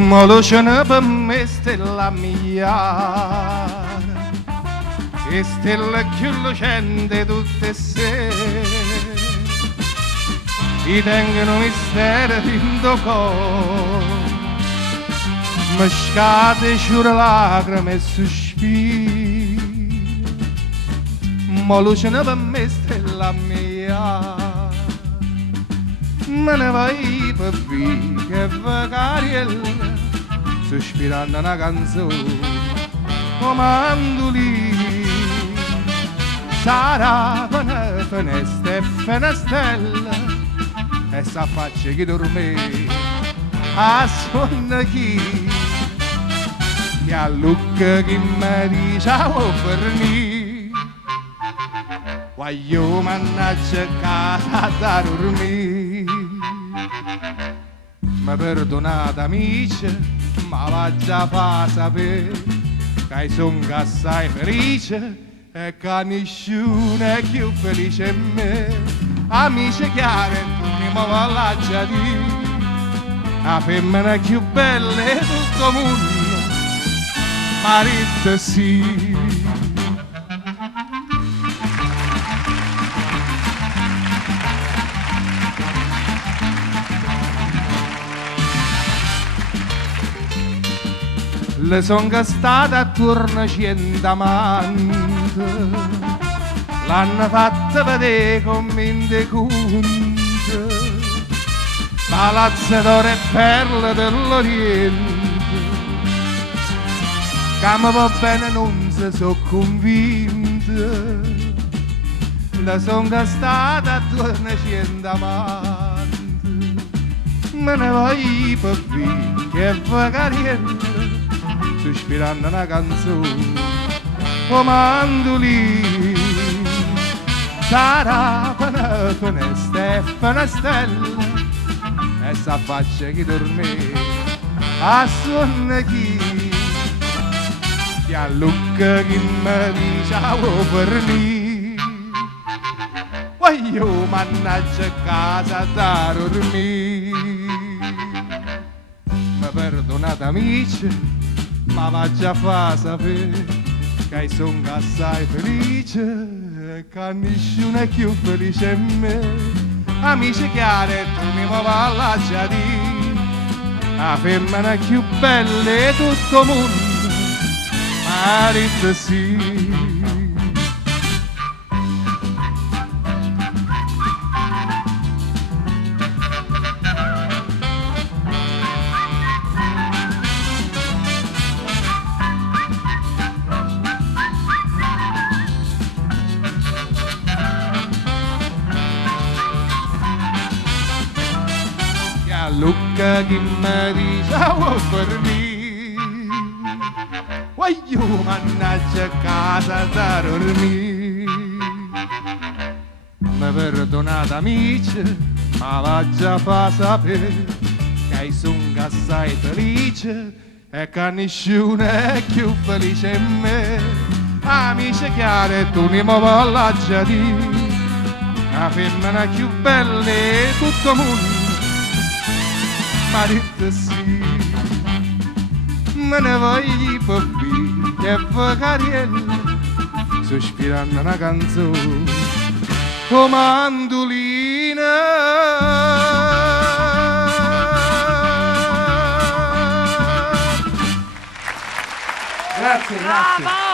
Ma luce per me stella mia, e stella più lucente tutte sere, ti tengono mistero dentro cuore, mi scade giuro lacrime e sospiri, ma luce per me stella mia, me ne vai per via che vagariella, sospirando una canzone, comandoli, sarà una finestra e finestrella, e s'affaccia chi dorme, a suona chi a lucca chi mi dice oh fermi, voglio mannaggia casa da dormire. Ma perdonate amici, ma va già fa sapere che sono assai felice e che nessuno è più felice di me. Amici chiari, mi muovo la già di la femmina più bella di tutto il mondo, marito sì. Le son gastate attorno 100 amanti, l'hanno fatta vedere come in deconte, palazzo d'oro e perle dell'Oriente, che mi va bene non si sono convinto. Le son gastate attorno 100 amanti, me ne vai per via che vagariella, sospirando una canzone, comandoli, sarà una finestra e finestrella, e s'affaccia chi dorme, a suona chi a lucca chi mi dice oh per me, voglio mannaggia casa da dormire. Ma perdonate amici, ma va già fa sapere che sono assai felice e che nessuno è più felice di me. Amici chiari, tu mi muovi alla giardina, la femmina più bella di tutto il mondo, marito sì. Lucca chi mi dice oh per me, voglio mannaggia casa da dormire. Ma perdonate amici, ma va già fa sapere che sono assai felice e che nessuno è più felice di me. Amici chiari, tu mi muovi alla giardina, la femmina più bella di tutto il mondo, marito sì. Me ne voglio per via che vagariella, sospirando una canzone, comandolina. Grazie, grazie.